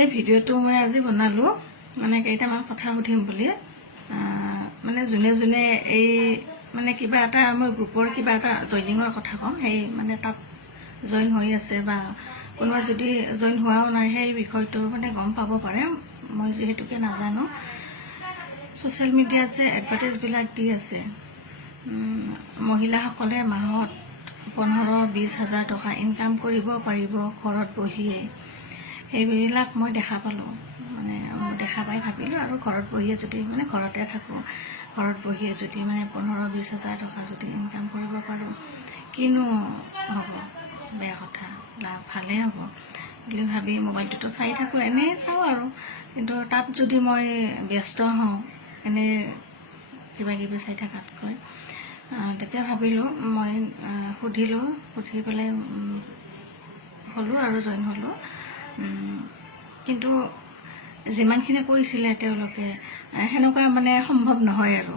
এই ভিডিঅ'টো মই আজি বনালোঁ মানে কেইটামান কথা সুধিম বুলি মানে যোনে যোনে এই মানে কিবা এটা মই গ্ৰুপৰ কিবা এটা জইনিঙৰ কথা কম সেই মানে তাত জইন হৈ আছে বা কোনোবা যদি জইন হোৱাও নাই সেই বিষয়টো মানে গম পাব পাৰে মই যিহেতুকে নাজানো ছ'চিয়েল মিডিয়াত যে এডভাৰটাইজবিলাক দি আছে মহিলাসকলে মাহত 15-20 হাজাৰ টকা ইনকাম কৰিব পাৰিব ঘৰত বহিয়ে এইবিলাক মই দেখা পালোঁ মানে দেখা পাই ভাবিলোঁ আৰু ঘৰত বহিয়ে যদি মানে ঘৰতে থাকোঁ ঘৰত বহিয়ে যদি মানে 15-20 হাজাৰ টকা যদি ইনকাম কৰিব পাৰোঁ কিনো হ'ব বেয়া কথা লাভ ভালেই হ'ব বুলি ভাবি মোবাইলটোতো চাই থাকোঁ এনেই চাওঁ আৰু কিন্তু তাত যদি মই ব্যস্ত হওঁ এনেই কিবা কিবি চাই থকাতকৈ তেতিয়া ভাবিলোঁ মই সুধিলোঁ সুধি পেলাই হ'লোঁ আৰু জইন হ'লোঁ কিন্তু যিমানখিনি কৈছিলে তেওঁলোকে সেনেকুৱা মানে সম্ভৱ নহয় আৰু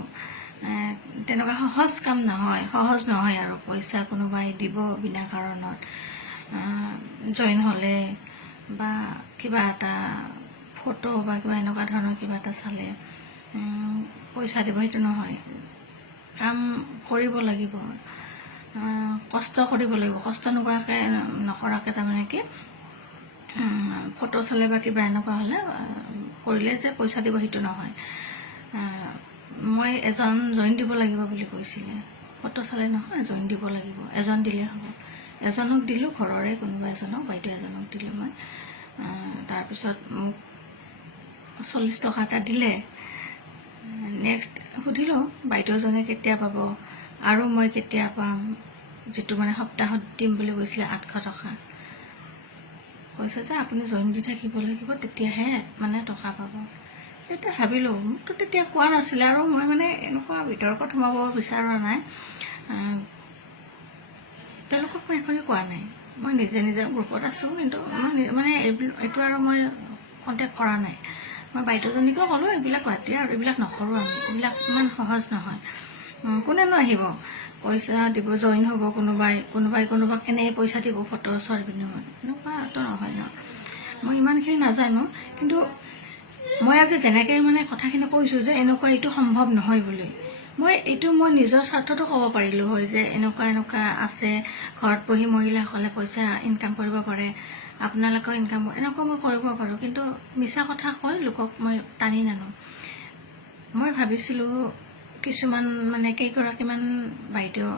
তেনেকুৱা সহজ কাম নহয় সহজ নহয় আৰু পইচা কোনোবাই দিব বিনা কাৰণত জইন হ'লে বা কিবা এটা ফটো বা কিবা এনেকুৱা ধৰণৰ কিবা এটা চালে পইচা দিব সেইটো নহয় কাম কৰিব লাগিব কষ্ট কৰিব লাগিব কষ্ট নকৰাকৈ তাৰমানে কি ফটো চালে বা কিবা এনেকুৱা হ'লে কৰিলে যে পইচা দিব সেইটো নহয় মই এজন জইন দিব লাগিব বুলি কৈছিলে ফটো চালে নহয় জইন দিব লাগিব এজন দিলে হ'ব এজনক দিলোঁ ঘৰৰে কোনোবা এজনক বাইদেউ এজনক দিলোঁ মই তাৰপিছত মোক 40 টকা এটা দিলে নেক্সট সুধিলোঁ বাইদেউজনে কেতিয়া পাব আৰু মই কেতিয়া পাম যিটো মানে সপ্তাহত দিম বুলি কৈছিলে 800 টকা কৈছে যে আপুনি জইন দি থাকিব লাগিব তেতিয়াহে মানে টকা পাব তেতিয়া ভাবিলোঁ মোকতো তেতিয়া কোৱা নাছিলে আৰু মই মানে এনেকুৱা বিতৰ্কত সোমাব বিচৰা নাই তেওঁলোকক মই একোৱে কোৱা নাই মই নিজে নিজে গ্ৰুপত আছোঁ কিন্তু মানে এইটো আৰু মই কণ্টেক্ট কৰা নাই মই বাইদেউজনীকো ক'লোঁ এইবিলাক বাদ দিয়া আৰু এইবিলাক নকৰোঁ আমি এইবিলাক ইমান সহজ নহয় কোনেনো আহিব পইচা দিব জইন হ'ব কোনোবাক এনেই পইচা দিব ফটো চোৱাৰ বিনিময়ত এনেকুৱাতো নহয় ন মই ইমানখিনি নাজানো কিন্তু মই আজি যেনেকৈ মানে কথাখিনি কৈছোঁ যে এনেকুৱা এইটো সম্ভৱ নহয় বুলি মই নিজৰ স্বাৰ্থতো ক'ব পাৰিলোঁ হয় যে এনেকুৱা আছে ঘৰত বহি মহিলাসকলে পইচা ইনকাম কৰিব পাৰে আপোনালোকৰ ইনকাম এনেকুৱা মই কৰিব পাৰোঁ কিন্তু মিছা কথা কৈ লোকক মই টানি নানো মই ভাবিছিলোঁ কিছুমান মানে কেইগৰাকীমান বাইদেউ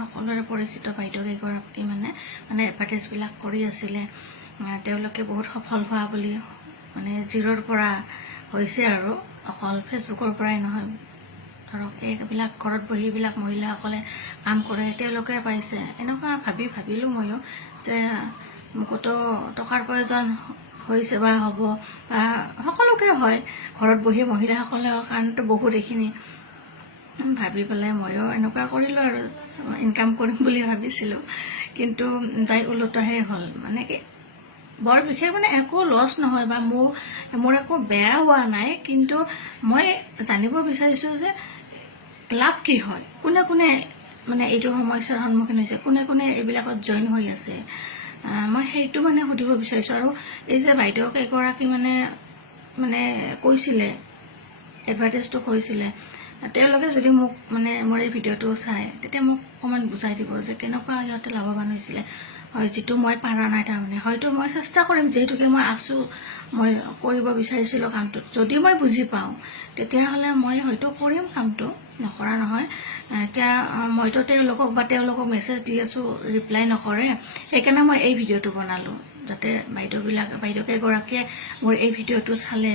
সকলোৰে পৰিচিত বাইদেউ কেইগৰাকী মানে এডভাৰটাইজবিলাক কৰি আছিলে তেওঁলোকে বহুত সফল হোৱা বুলি মানে জিৰ'ৰ পৰা হৈছে আৰু অকল ফেচবুকৰ পৰাই নহয় ধৰক এইবিলাক ঘৰত বহি এইবিলাক মহিলাসকলে কাম কৰে তেওঁলোকে পাইছে এনেকুৱা ভাবিলোঁ ময়ো যে মোকতো টকাৰ প্ৰয়োজন হৈছে বা হ'ব বা সকলোকে হয় ঘৰত বহি মহিলাসকলৰ কাৰণেতো বহুত এইখিনি ভাবি পেলাই ময়ো এনেকুৱা কৰিলোঁ আৰু ইনকাম কৰিম বুলি ভাবিছিলোঁ কিন্তু যাই ওলোটাহে হ'ল মানে কি বৰ বিশেষ মানে একো লছ নহয় বা মোৰ একো বেয়া হোৱা নাই কিন্তু মই জানিব বিচাৰিছোঁ যে লাভ কি হয় কোনে মানে এইটো সমস্যাৰ সন্মুখীন হৈছে কোনে এইবিলাকত জইন হৈ আছে মই সেইটো মানে সুধিব বিচাৰিছোঁ আৰু এই যে বাইদেউক এগৰাকী মানে কৈছিলে এডভাৰটাইজটো কৈছিলে তেওঁলোকে যদি মোক মানে মোৰ এই ভিডিঅ'টো চাই তেতিয়া মোক অকণমান বুজাই দিব যে কেনেকুৱা সিহঁতে লাভৱান হৈছিলে হয় যিটো মই পাৰা নাই তাৰমানে হয়তো মই চেষ্টা কৰিম যিহেতুকে মই আছোঁ মই কৰিব বিচাৰিছিলোঁ কামটোত যদি মই বুজি পাওঁ তেতিয়াহ'লে মই হয়তো কৰিম কামটো নকৰা নহয় এতিয়া মইতো তেওঁলোকক মেছেজ দি আছোঁ ৰিপ্লাই নকৰে সেইকাৰণে মই এই ভিডিঅ'টো বনালোঁ যাতে বাইদেউকেইগৰাকীয়ে মোৰ এই ভিডিঅ'টো চালে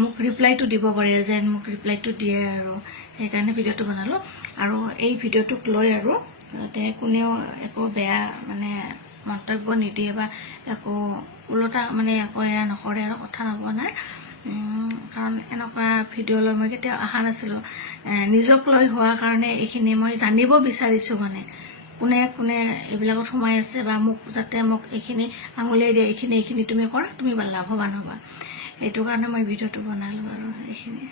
মোক ৰিপ্লাইটো দিব পাৰে যেন মোক ৰিপ্লাইটো দিয়ে আৰু সেইকাৰণে ভিডিঅ'টো বনালোঁ আৰু এই ভিডিঅ'টোক লৈ আৰু যাতে কোনেও একো বেয়া মানে মন্তব্য নিদিয়ে বা একো ওলোটা মানে একো এয়া নকৰে আৰু কথা নবনায় কাৰণ এনেকুৱা ভিডিঅ' লৈ মই কেতিয়াও অহা নাছিলোঁ নিজক লৈ হোৱাৰ কাৰণে এইখিনি মই জানিব বিচাৰিছোঁ মানে কোনে এইবিলাকত সোমাই আছে বা যাতে মোক এইখিনি আঙুলিয়াই দিয়ে এইখিনি তুমি কৰা তুমি লাভৱান হ'বা এইটো কাৰণে মই ভিডিঅ'টো বনালোঁ আৰু এইখিনি